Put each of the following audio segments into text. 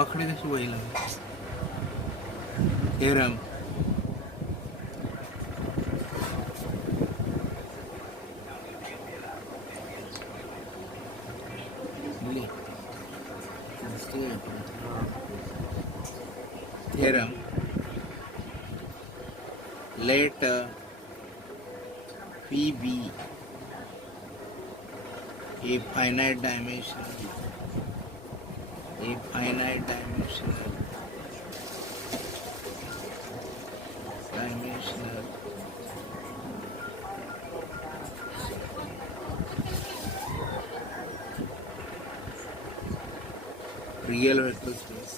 पकड़ी कशी वहिला theorem theorem let P be a finite dimensional real vector space.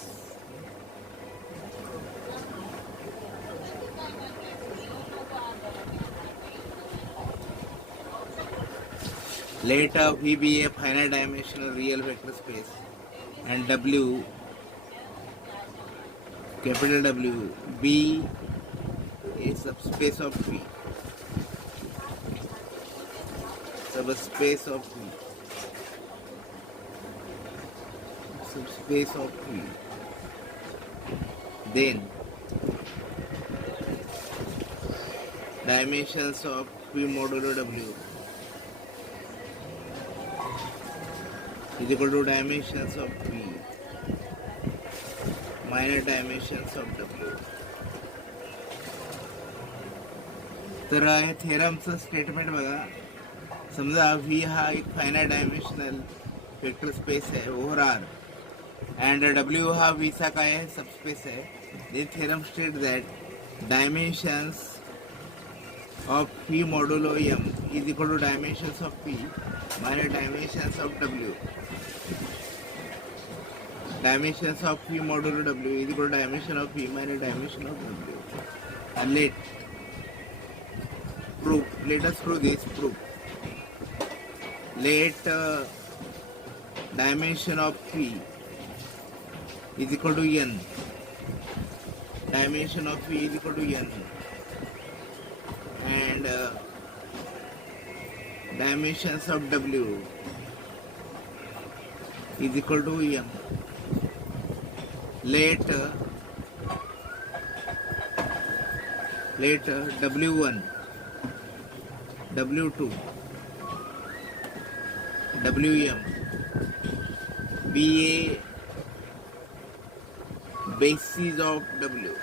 Let V be a finite dimensional real vector space and W, capital W, be a subspace of V. Subspace of V. Subspace of V. Then dimensions of V modulo W is equal to dimensions of V minus dimensions of W. तर हे थेरमचं statement बघा. समजा V हा एक finite dimensional vector space आहे over are and W हा V चा काय आहे सबस्पेस आहे. then theorem states that dimensions of P modulo M is equal to dimensions of P minus dimensions of W. Dimensions of P modulo W is equal to dimension of P minus dimension of W. And let us prove this proof. Let dimension of P is equal to N. Dimension of P is equal to N. And dimensions of W is equal to M. Let W1, W2, Wm be a basis of W.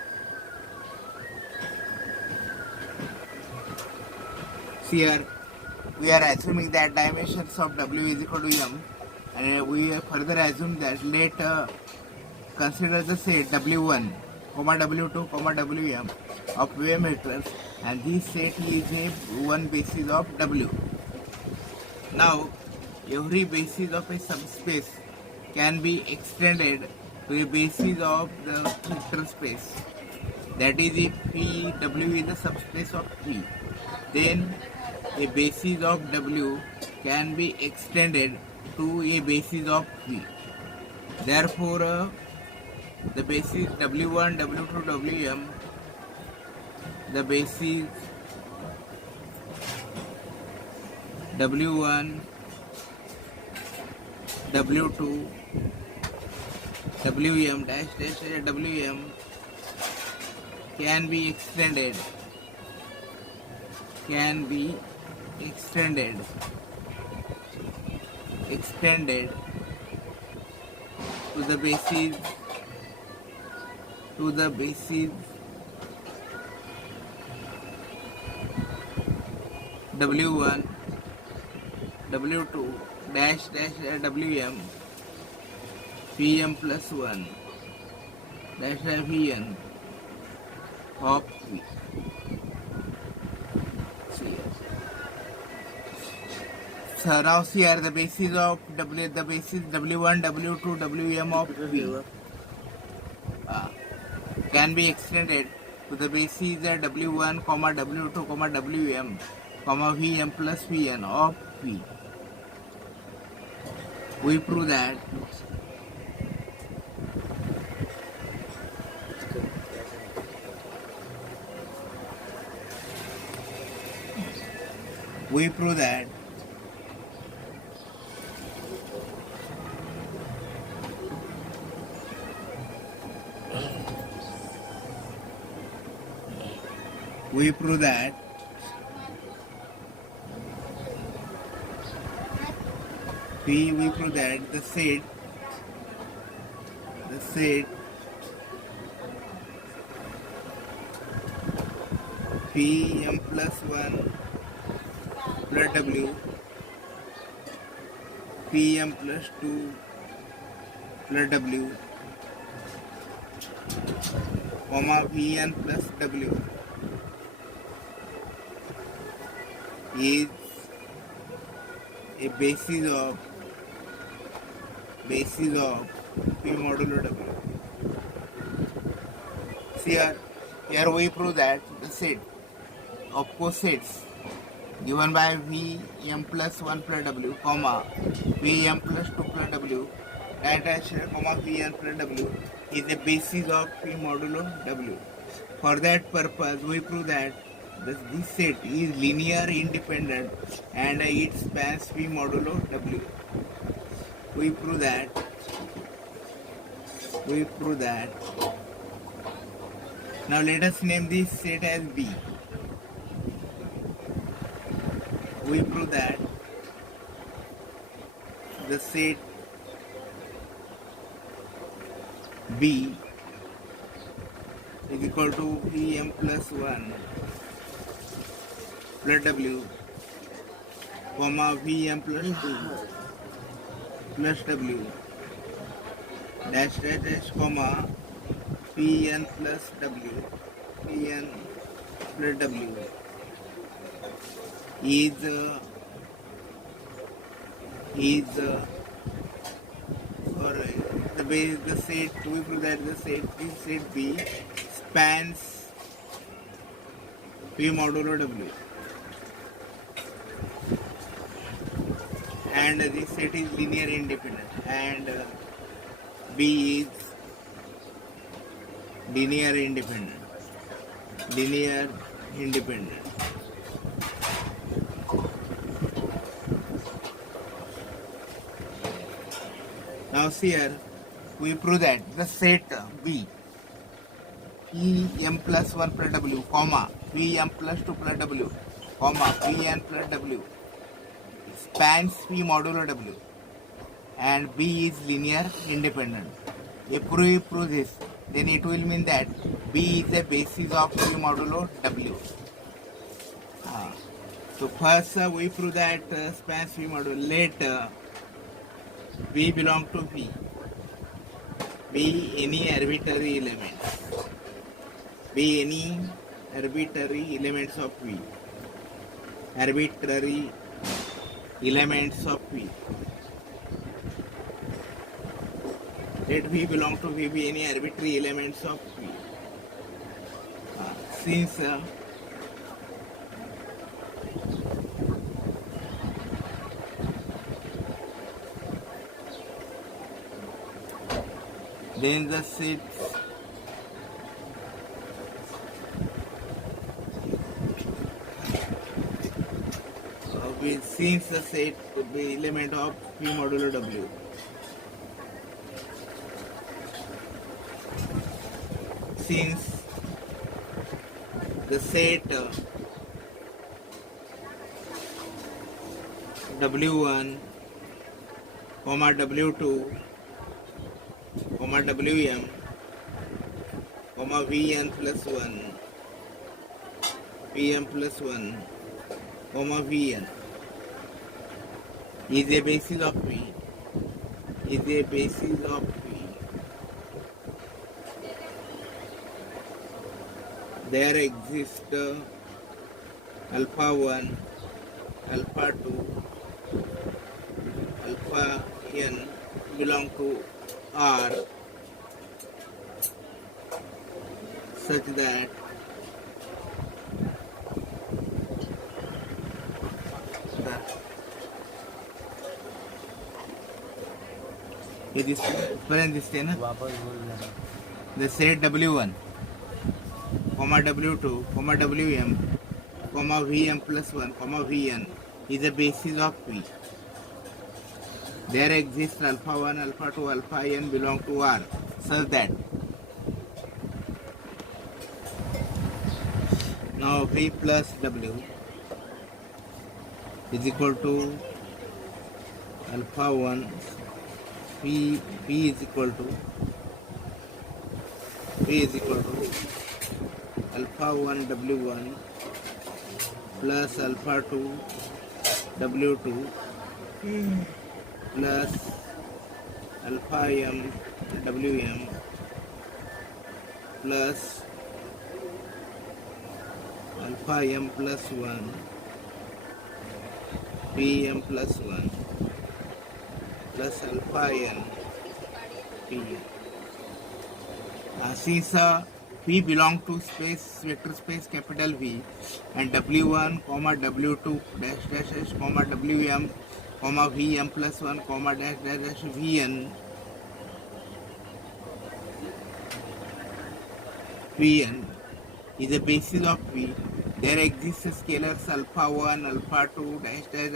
Here we are assuming that dimensions of W is equal to M, and we further assume that let consider the set W1, W2, Wm of wave vectors, and this set is a one basis of W. Now every basis of a subspace can be extended to a basis of the vector space. That is, if P W is the subspace of P, then a basis of W can be extended to a basis of P. Therefore, the basis W1, W2, Wm, the basis W1, W2, Wm dash dash Wm can be extended to the basis W1, W2 dash dash Wm Pm plus 1 dash Vn of V. So now see here the basis of W1, W2, Wm of V can be extended to the basis W1, W2, Wm, Vm plus Vn of V. We prove that we prove that we prove that the set P m plus 1 plus W P m plus 2 plus W comma Vn plus W is a basis of P modulo W. See here we prove that the set of cosets given by V m plus 1 plus W, comma V m plus 2 plus W, dash comma V n plus W is a basis of P modulo W. For that purpose, we prove that this set is linear independent and it spans P modulo W. We prove that. Now let us name this set as B. We prove that the set B is equal to Vm plus 1 plus W, comma Vm plus 2 plus W, dash, comma Pn plus W, Pn plus W is the base, the set, we prove that the set B spans P modulo W, and this set is linear independent, and B is linear independent. Now see here, we prove that the set B P m plus 1 plus W, comma P m plus 2 plus W, comma P n plus W spans P modulo W, and B is linear independent. If we prove this, then it will mean that B is a basis of P modulo W. So first we prove that spans P modulo. Let B belong to V. Be any arbitrary elements. Be any arbitrary elements of V. Arbitrary elements of V. Let V belong to V, be any arbitrary elements of V. Since then the set since the set could be element of P modulo W. Since the set W1, comma W2, comma Wm, comma Vn plus 1, Pm plus 1, comma Vn is a basis of V, there exists alpha 1, alpha 2, alpha n belong to R such that the set W1, comma W2, comma Wm, comma Vm plus 1, comma Vn is a basis of V. There exists alpha 1, alpha 2, alpha n belong to R such that Now V plus W is equal to alpha 1 V is equal to alpha 1 W1 plus alpha 2 W2 plus alpha m Wm plus alpha m plus 1 Pm plus 1 plus alpha n Pm. Since V belong to space vector space capital V and W1 comma W2 dash dash dash comma Wm comma Vm plus 1 comma dash dash dash Vn is a basis of V. There exists scalars alpha 1, alpha 2, dash dash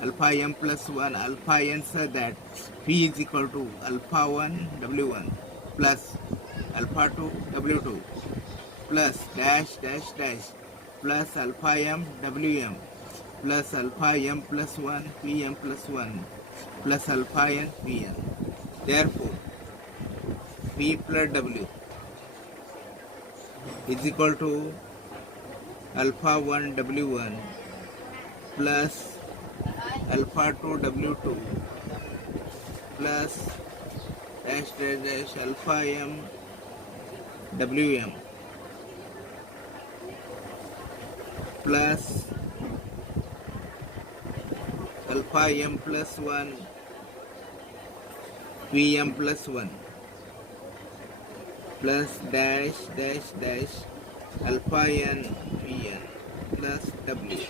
alpha m plus 1, alpha n so that V is equal to alpha 1 W1 plus alpha 2 W2 plus dash dash dash plus alpha m Wm plus alpha m plus 1 Pm plus 1 plus alpha n Pn. Therefore, V plus W is equal to alpha 1 W1 plus alpha 2 W2 plus dash dash dash alpha m Wm plus alpha m plus 1 Vm plus 1 plus dash dash dash alpha n Vn plus W.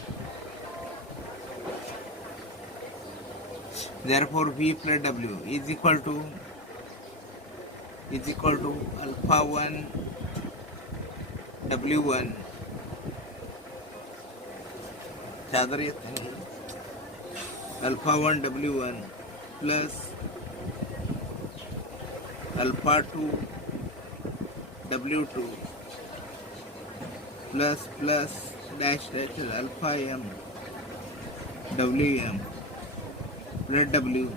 Therefore, V plus W is equal to alpha 1 W1 alpha 1 W1 plus alpha 2 W2 plus dash dash alpha m Wm plus W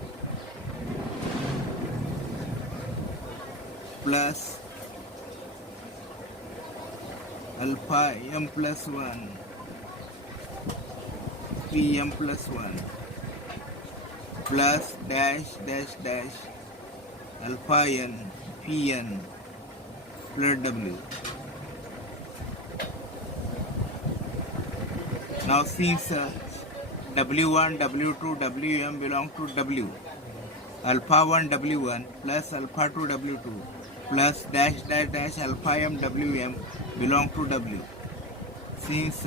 plus alpha m plus 1 Pm plus 1 plus dash dash dash alpha n Pn plus W. Now since W1, W2, Wm belong to W, alpha 1 W1 plus alpha 2 W2 plus dash dash dash alpha m Wm belong to W. Since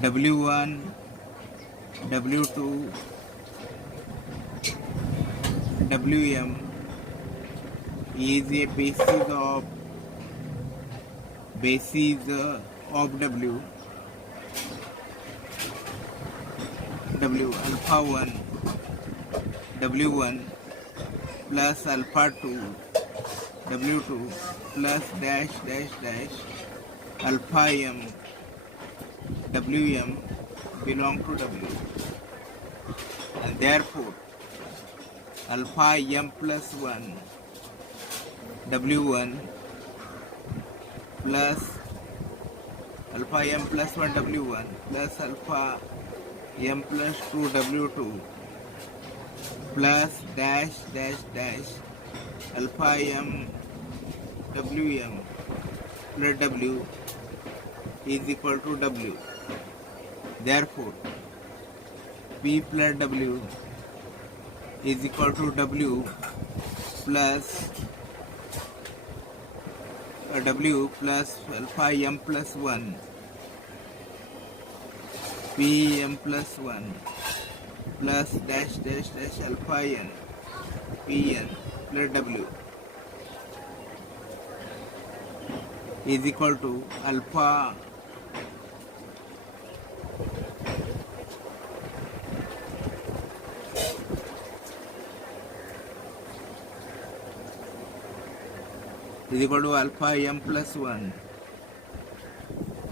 W1, W2, Wm is a basis of W alpha 1 W1 plus alpha 2 W2 plus dash dash dash alpha m Wm belong to W, and therefore alpha m plus 1 W1 plus alpha m plus 1 W1 plus alpha m plus 2 W2 plus dash dash dash alpha m Wm plus W is equal to W. Therefore, P plus W is equal to W plus alpha m plus 1 Pm plus 1 plus dash dash dash alpha n Pn plus W is equal to alpha is equal to alpha m plus 1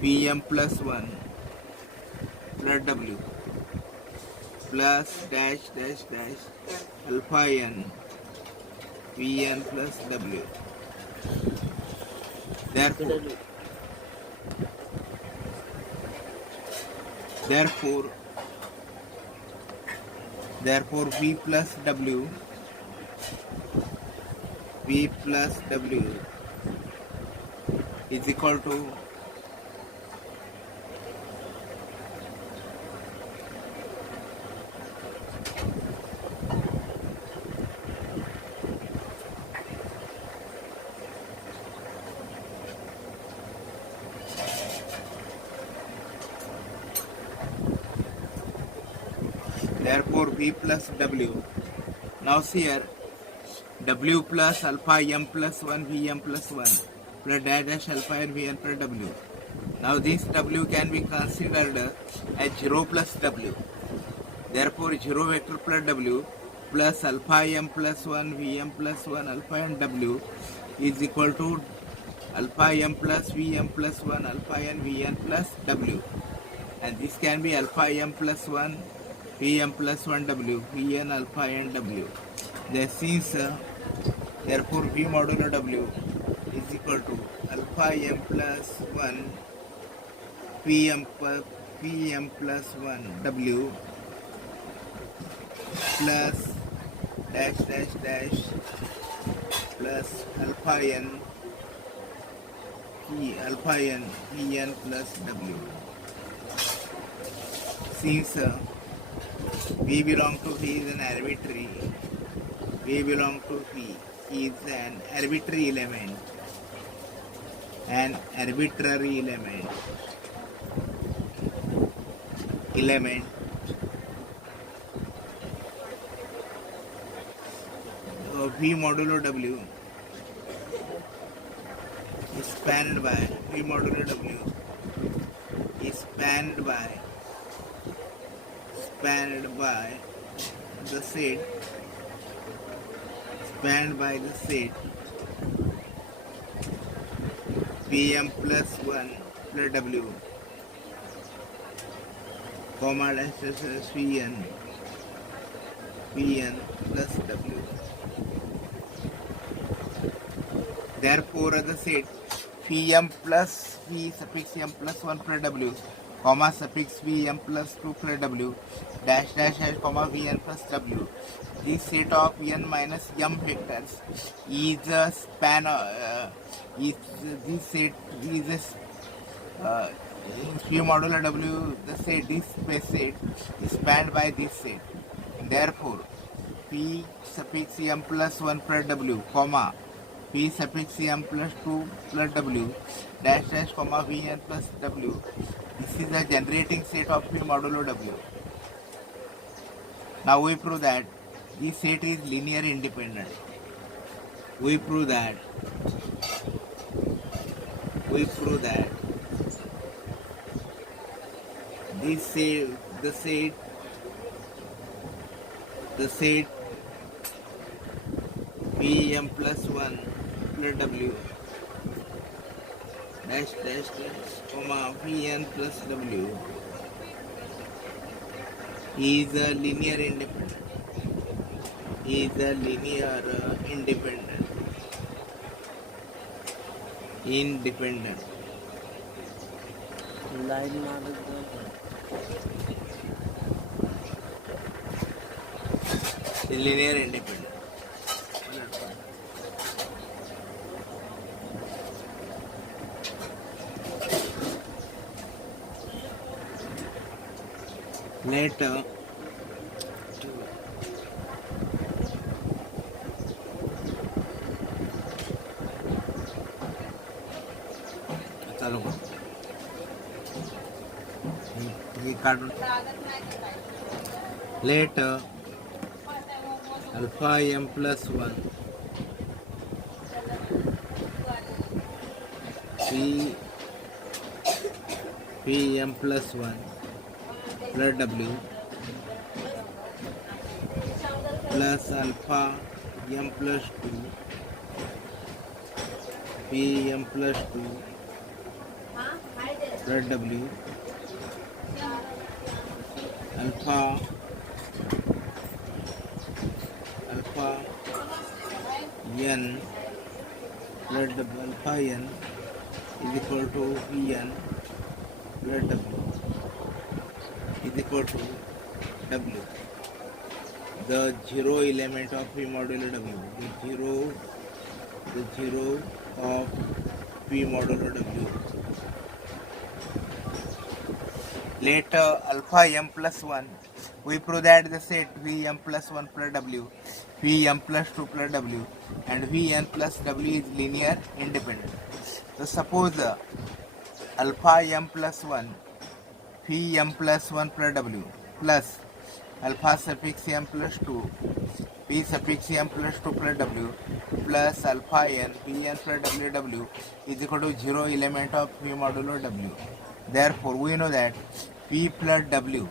Vm plus 1 plus W plus dash dash dash alpha n Vn plus W. Therefore, V plus W is equal to V plus W. Now see here, W plus alpha m plus 1 Vm plus 1 plus dash dash alpha n Vn plus W. Now this W can be considered as 0 plus W. Therefore 0 vector plus W plus alpha m plus 1 Vm plus 1 alpha n W is equal to alpha m plus Vm plus 1 alpha n Vn plus W. And this can be alpha m plus 1 Vm plus 1 W, Vn alpha n W. Therefore V modulo W is equal to alpha m plus 1 Vm plus 1 W plus dash dash dash plus alpha n Vn plus W. Since V belong to V is an arbitrary, V belong to V is an arbitrary element, V modulo W is spanned by V modulo W is spanned by the set Vm plus 1 plus W comma dash dash Vn plus W. Therefore the set Vm plus V suffix m plus 1 plus W comma suffix Vm plus 2 plus W dash dash dash comma Vn plus W. This set of n minus m vectors is a span this set is a V modulo W, the set, this space set is spanned by this set. Therefore P suffix m plus 1 plus W comma P suffix m plus 2 plus W dash dash comma Vn plus W. This is the generating set of V modulo W. Now we prove that this set is linear independent. We prove that this set, the set Vm plus 1 plus W dash dash dash comma Vn plus W is a linear independent. Line linear independent. Later later alpha m plus 1 P m plus 1 plus W plus alpha m plus 2 Pm plus 2 plus W alpha n plus alpha n is equal to Vn plus W is equal to W. The zero element of P modulo W. The zero of P modulo W. Let alpha m plus 1. We prove that the set Vm plus 1 plus W, Vm plus 2 plus W, and Vn plus W is linear independent. So suppose alpha m plus 1, Vm plus 1 plus W, plus alpha suffix m plus 2, P suffix m plus 2 plus W, plus alpha n, Vn plus W is equal to 0 element of P modulo W. Therefore, we know that P plus W,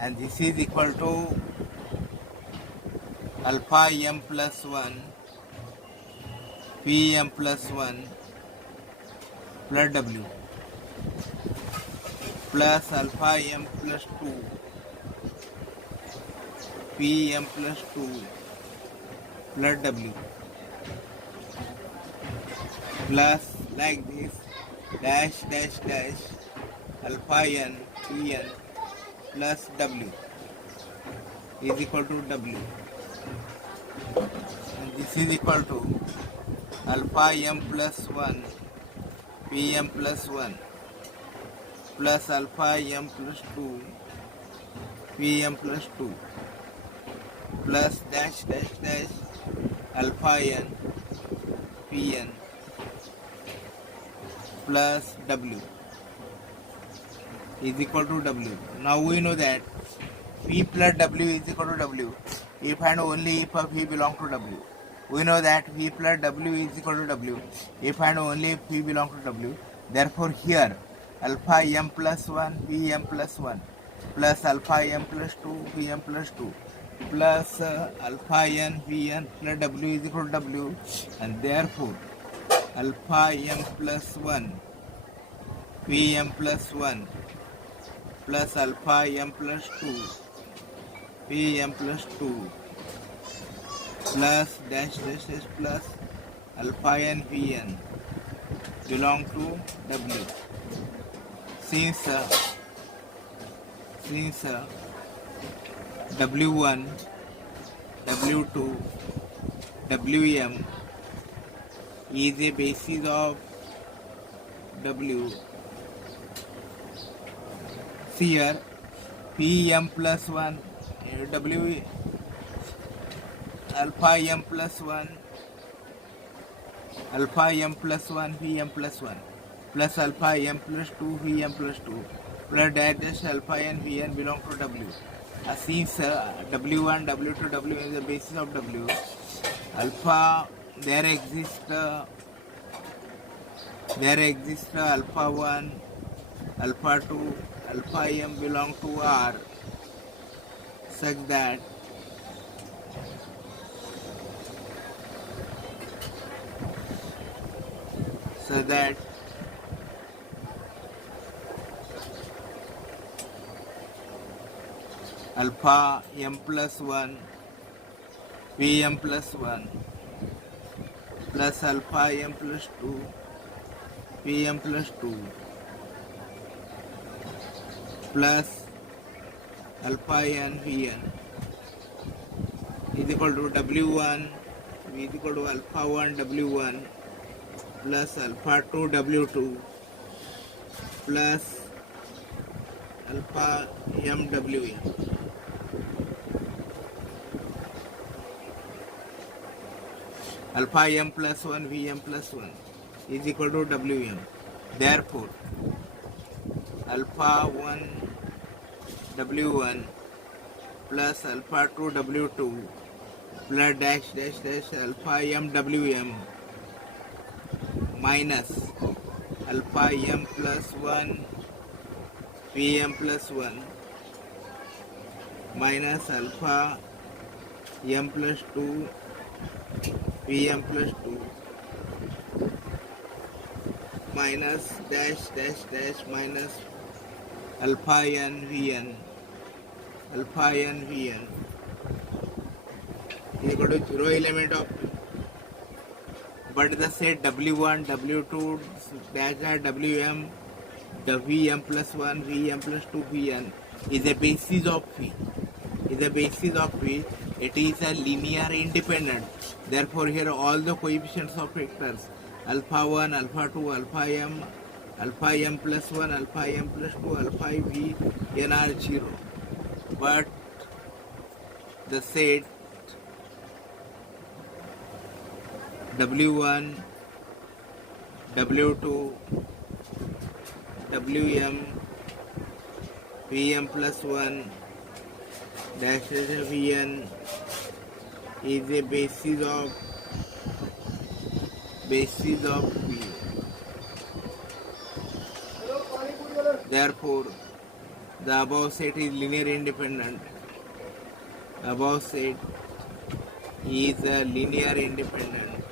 and this is equal to alpha m plus 1, Pm plus 1 plus W, plus alpha m plus 2, Pm plus 2 plus W, plus like this, dash dash dash alpha n Pn plus W is equal to W, and this is equal to alpha m plus 1 Pm plus 1 plus alpha m plus 2 Pm plus 2 plus dash dash dash alpha n Pn plus W is equal to W. Now we know that P plus W is equal to W if and only if P belongs to W. We know that P plus W is equal to W if and only if P belongs to W. Therefore here alpha m plus 1 Pm plus 1 plus alpha m plus 2 Pm plus 2 plus alpha n Pn plus W is equal to W, and therefore alpha m plus 1 Pm plus 1 plus alpha m plus 2 Pm plus 2 plus dash dash dash plus alpha n Pn belong to W. Since W1, W2, Wm is a basis of W. Here Pm plus 1 W alpha m plus 1 Pm plus 1 plus alpha m plus 2 Pm plus 2 plus dash alpha n Vn belong to W. Since W1, W2, W is the basis of W, alpha there exists alpha 1, alpha 2, alpha m belong to R, such that alpha m plus 1 Pm plus 1 plus alpha m plus 2 Pm plus 2 plus alpha n Vn is equal to W1 is equal to alpha 1 W1 plus alpha 2 W2 plus alpha m Wm. Alpha m plus 1 Vm plus 1 is equal to Wm. Therefore, alpha 1 W1 plus alpha 2 W2 plus dash dash dash alpha m Wm minus alpha m plus 1 Pm plus 1 minus alpha m plus 2 Pm plus 2 minus dash dash dash minus alpha n vn is equal to 0 element of, but the set w1 w2 dash dash wm the vm plus 1 vm plus 2 vn is a basis of v. It is a linear independent. Therefore here all the coefficients of vectors alpha 1 alpha 2 alpha m plus 1 alpha m plus 2 alpha v n are 0, but the set w1 w2 wm vm plus 1 dash vn is a basis of v. Therefore the above set is linear independent. Above set is a linear independent.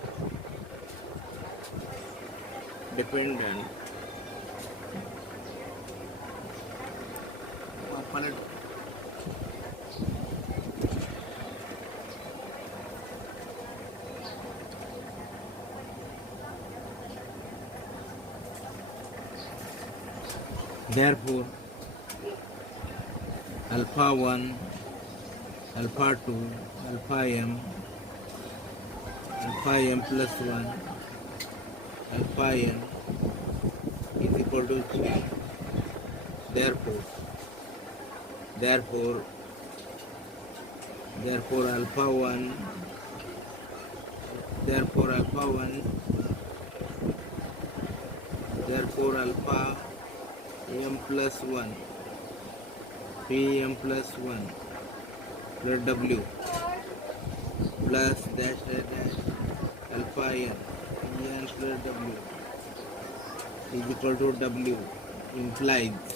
Therefore alpha 1 alpha 2 alpha m plus 1 alpha n is equal to 3. Therefore alpha 1 alpha m plus 1 pm plus 1 plus w plus dash dash dash alpha n plus w is equal to w implies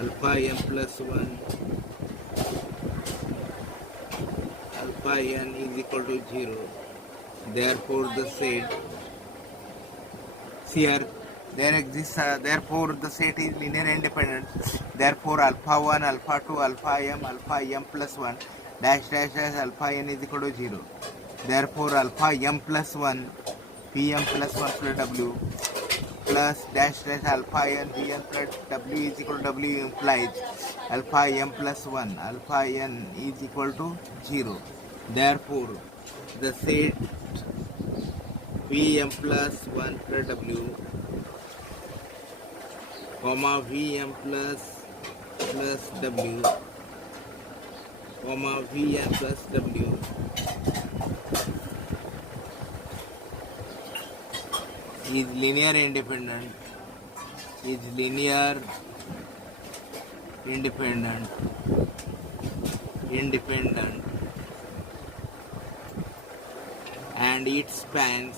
alpha m plus 1 alpha n is equal to 0. Therefore the set here there exists therefore the set is linear independent. Therefore alpha 1 alpha 2 alpha m plus 1 dash dash dash alpha n is equal to 0. Therefore alpha m plus 1 pm plus 1 plus w plus dash dash alpha n vn plus w is equal to w implies alpha m plus 1 alpha n is equal to 0. Therefore the set vm plus 1 plus w comma vm plus w comma vm plus w is linear independent and it spans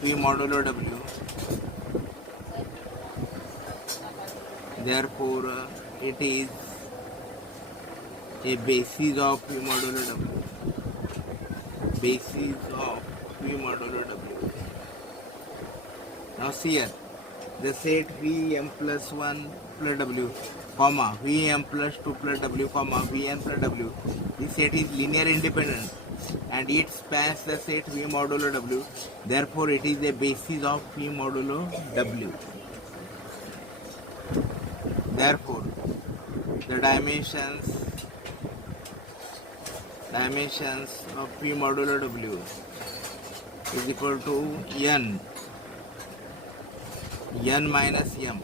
p modulo w. Therefore it is a basis of p modulo w. Now see here the set vm plus 1 plus w comma vm plus 2 plus w comma vn plus w, this set is linear independent and it spans the set v modulo w. Therefore it is a basis of p modulo w. Therefore the dimensions of p modulo w is equal to n minus m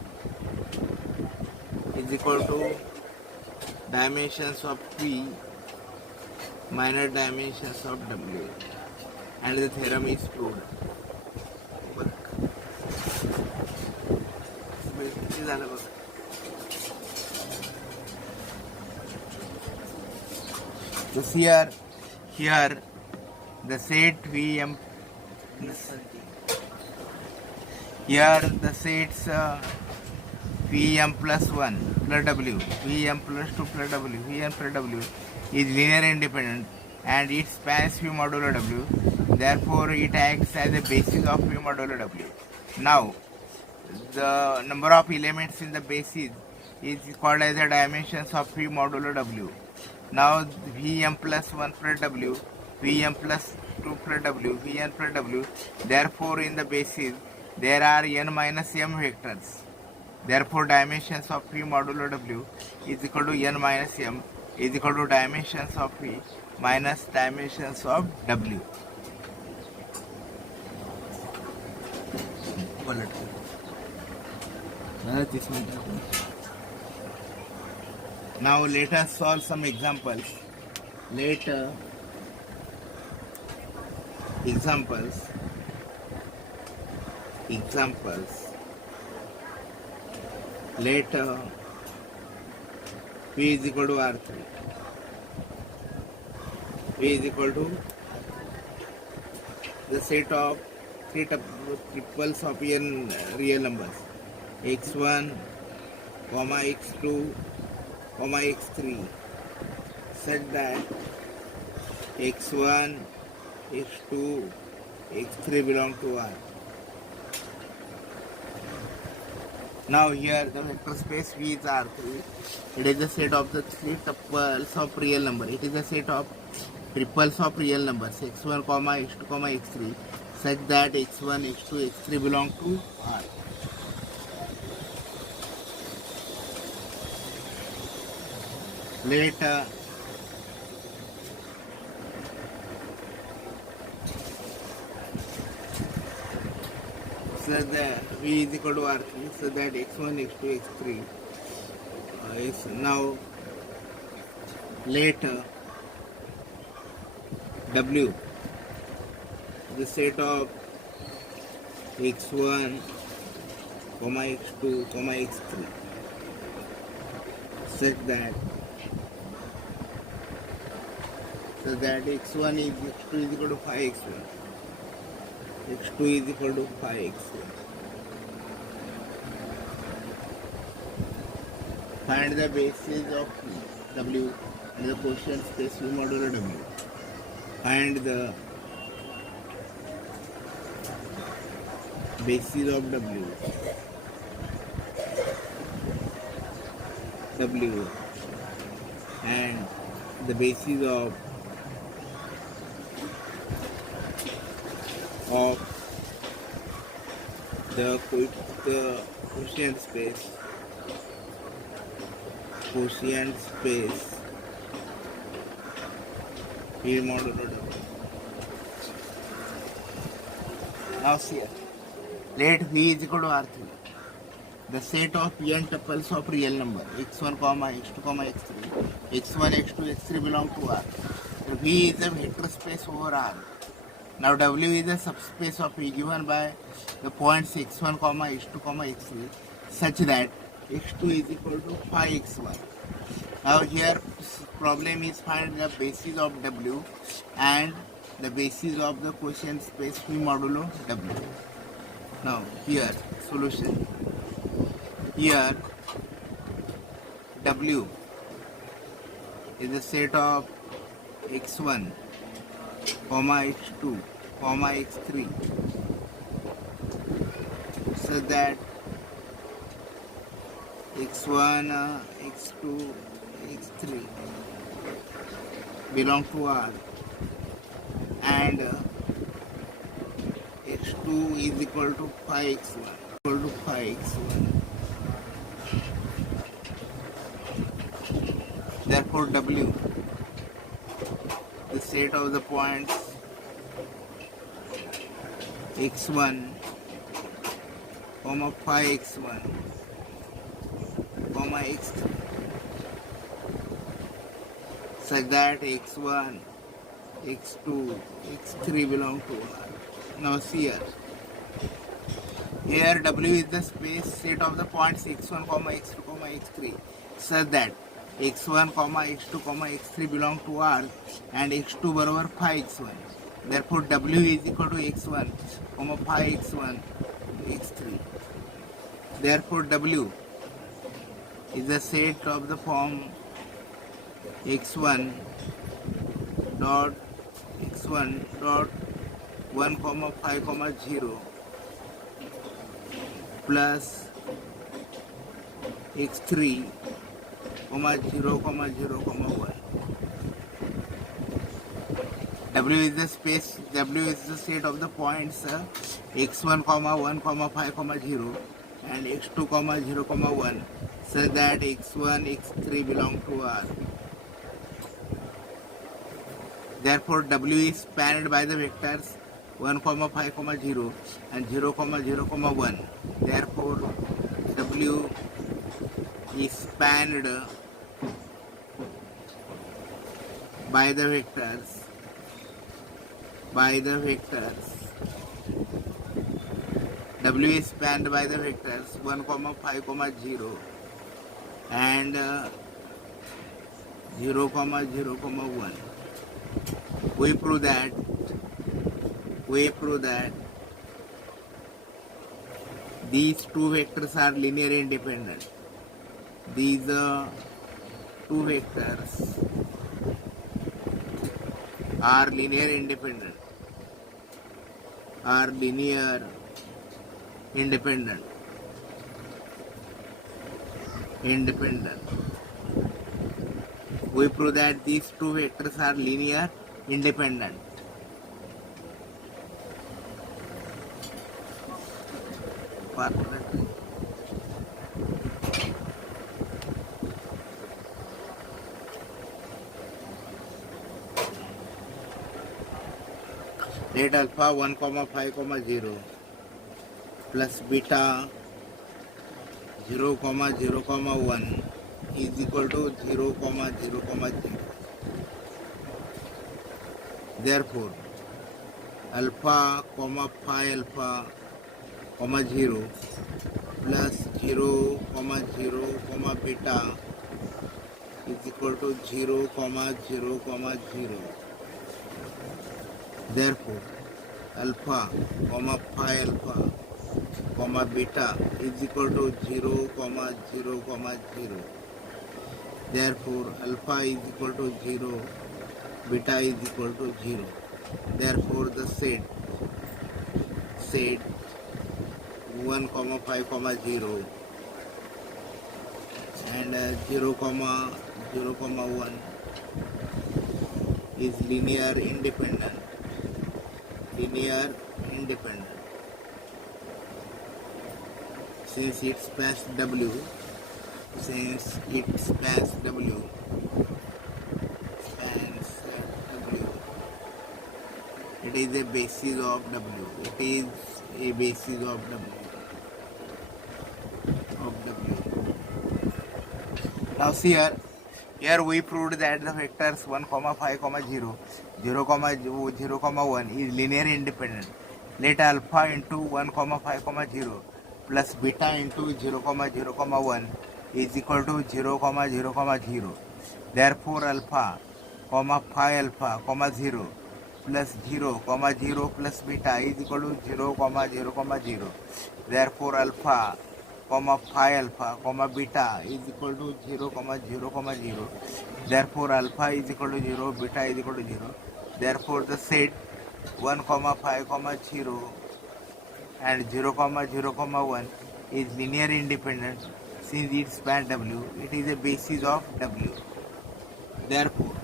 is equal to dimensions of p minus dimensions of w, and the theorem is proved. So here the set vm here the sets vm plus 1 plus W, Vm plus 2 plus W, Vn plus W is linear independent and it spans V modulo W. Therefore, it acts as a basis of V modulo W. Now, the number of elements in the basis is called as the dimensions of V modulo W. Now, Vm plus 1 plus W, Vm plus 2 plus W, Vn plus W. Therefore, in the basis, there are n minus m vectors. Therefore, dimensions of V modulo W is equal to n minus m is equal to dimensions of V minus dimensions of W. Now let us solve some examples. Let examples let P is equal to R3. P is equal to the set of three triples of n real numbers x1, x2, x3 such that x1, x2, x3 belong to R. Now here the vector space V is R3. It is the set of the three tuples of real number. It is the set of triples of real numbers x1, x2, x3 such that x1, x2, x3 belong to R. Let so that V is equal to R3, so that x1, x2, x3 is now let W the set of x1, x2, x3 such that x1 is x2 is equal to 5x1, x2 is equal to 5x1. Find the basis of W and the quotient space V modulo W. Find the basis of W and the basis of the quotient space V modulo W. Now see here. Let V is equal to R3. The set of n tuples of real number x1, x2, x3. x1, x2, x3 belong to R. V is a vector space over R. Now W is a subspace of V given by the points x1, x2, x3 such that x2 is equal to 5x1. Now here problem is find the basis of W and the basis of the quotient space V modulo W. Now here solution. Here W is the set of x1, x2, x3 so that x1, x2, x3 belong to R and x2 is equal to 5x1. Therefore W the set of the points x1, 5x1, x3 such that x1, x2, x3 belong to R. Now see here W is the space set of the points x1, x2, x3 such that x1, x2, x3 belong to R and x2 बराबर 5x1. Therefore W is equal to x1, 5x1, x3. Therefore W is a set of the form x1 dot 1 comma 5 comma 0 plus x3 comma 0 comma 0 comma 1. W is the space. W is the set of the points x1 comma 1 comma 5 comma 0 and x2 comma 0 comma 1, such that x1 x3 belong to R. Therefore, W is spanned by the vectors 1 comma 5 comma 0 and 0 comma 0 comma 1. Therefore, W is spanned by the vectors W is spanned by the vectors 1 comma 5 comma 0 and 0 comma 0 comma 1. We prove that these two vectors are linear independent. These two vectors are linear independent. We prove that these two vectors are linear independent. Let alpha 1 comma 5 comma 0 plus beta 0 comma 0 comma 1 is equal to 0 comma 0 comma 0. Therefore, alpha comma phi alpha comma 0 plus 0 comma 0 comma beta is equal to 0 comma 0 comma 0. Therefore, alpha comma phi alpha comma beta is equal to 0 comma 0 comma 0. Therefore, alpha is equal to 0, beta is equal to 0. Therefore, the set 1 comma 5 comma 0 and 0 comma 0 comma 1 is linear independent. Since it spans W, it is a basis of W. Now see here we proved that the vectors 1 comma 5 comma 0 0 comma 0 comma 1 is linear independent. Let alpha into 1 comma 5 comma 0 plus beta into 0 comma 0 comma 1 is equal to 0 comma 0 comma 0. Therefore, alpha comma phi alpha comma 0 plus 0 comma 0 plus beta is equal to 0 comma 0 comma 0. Therefore, alpha comma phi alpha comma beta is equal to 0 comma 0 comma 0. Therefore, alpha is equal to 0, beta is equal to 0. Therefore, the set 1 comma 5 comma 0 and 0 comma 0 comma 1 is linear independent. Since it spans W, it is a basis of W. Therefore,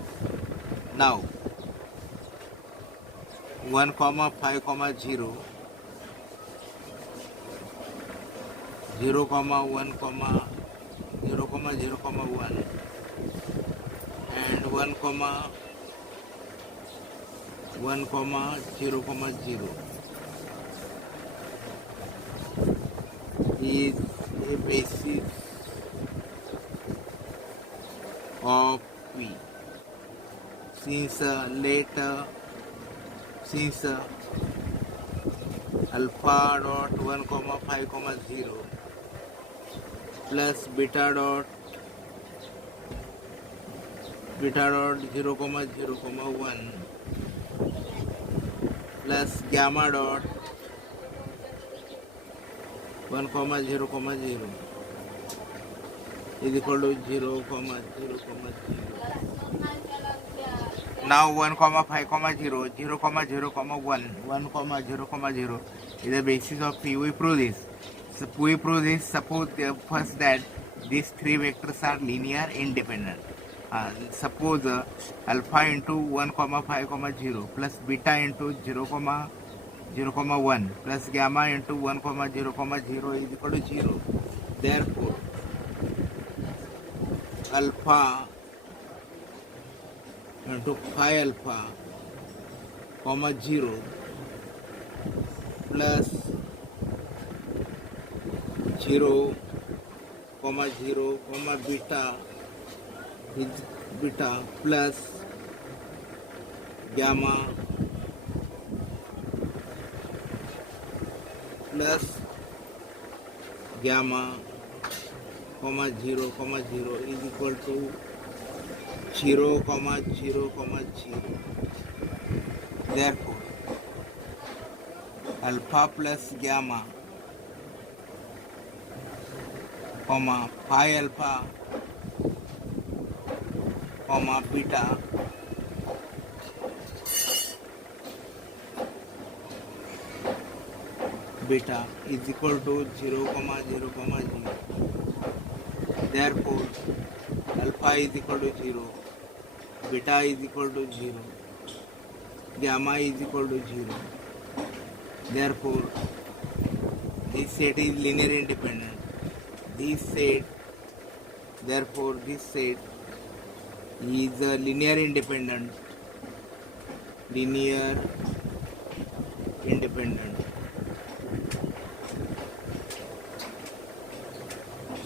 now 1 comma 5 comma 0 0 comma 1 comma 0 comma 0 comma 1 and 1 comma 0 comma 0 is a basis of P. Since alpha dot 1 comma 5 comma 0 plus beta dot 0 comma 0 comma 1 plus gamma dot 1 comma 0 comma 0 is equal to 0, 0, 0. Now 1, 5, 0, 0, 0, 1, 1, 0, 0 is the basis of P. We prove this. So we prove this. Suppose first that these three vectors are linear independent. Suppose alpha into 1, 5, 0 plus beta into 0, 0, 1 plus gamma into 1, 0, 0 is equal to 0. Therefore, alpha into phi alpha, 0 plus 0, 0, beta is beta plus gamma plus gamma, 0, 0 is equal to 0, 0, 0. Therefore, alpha plus gamma, phi alpha, beta is equal to 0, 0, 0. Therefore, alpha is equal to 0, beta is equal to 0, gamma is equal to 0. Therefore, this set is linear independent. This set is linear independent.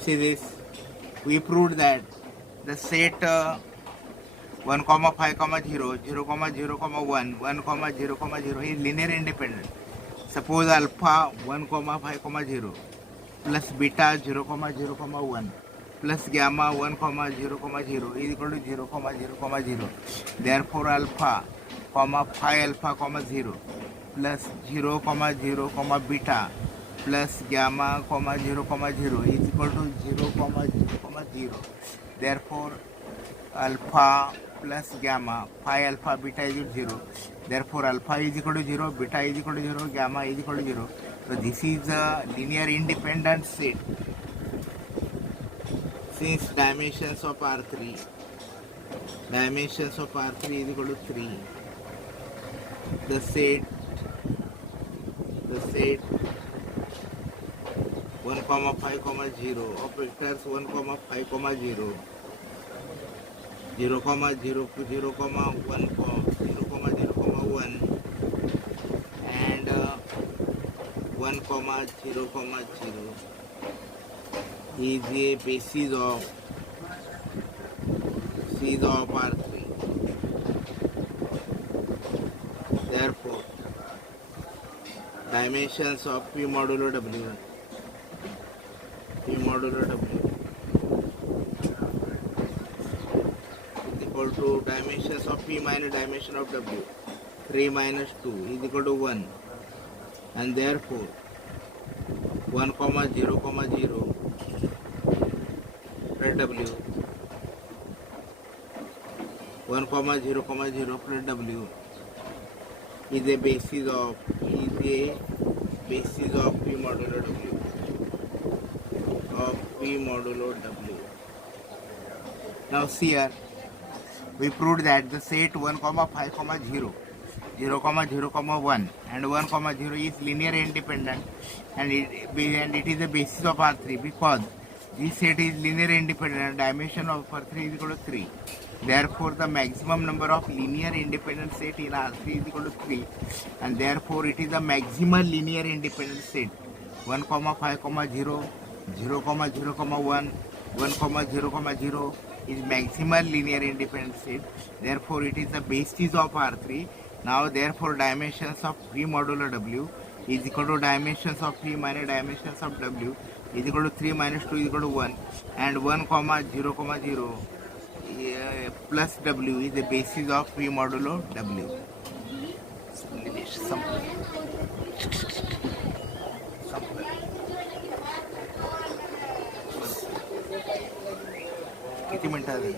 See this, we proved that the set 1, 5, 0, 0, 0, 1, 1, 0, 0 is linear independent. Suppose alpha 1, 5, 0 plus beta 0, 0, 1 plus gamma 1, 0, 0 is equal to 0, 0, 0. Therefore, alpha, phi alpha, 0 plus 0, 0, beta plus gamma, 0, 0 is equal to 0, 0, 0. Therefore, alpha plus gamma, phi alpha, beta is equal to 0. Therefore, alpha is equal to 0, beta is equal to 0, gamma is equal to 0. So, this is a linear independent set. Since dimensions of R3 is equal to 3, the set 1, 5, 0 of vectors 1, 5, 0, 0, 0, 1, 0, 0, 1 and 1, 0, 0 is a basis of R3. Therefore, dimensions of P modulo W is equal to dimensions of P minus dimension of W. 3 minus 2 is equal to 1, and therefore 1, 0, 0 plus W, 1, 0, 0 plus W is a basis of P modulo W. Now see here, we proved that the set 1, 5, 0, 0, 0, 1 and 1, 0 is linear independent, and it is the basis of R3 because this set is linear independent. Dimension of R3 is equal to 3. Therefore, the maximum number of linear independent set in R3 is equal to 3, and therefore it is the maximal linear independent set 1, 5, 0, 0, 0, 1, 1, 0, 0 is maximal linear independent set. Therefore, it is the basis of R3. Now, therefore, dimensions of P modulo W is equal to dimensions of P minus dimensions of W is equal to 3 minus 2 is equal to 1, and 1, 0, 0 plus W is the basis of P modulo W. Simple. किती मिनिटं झाली?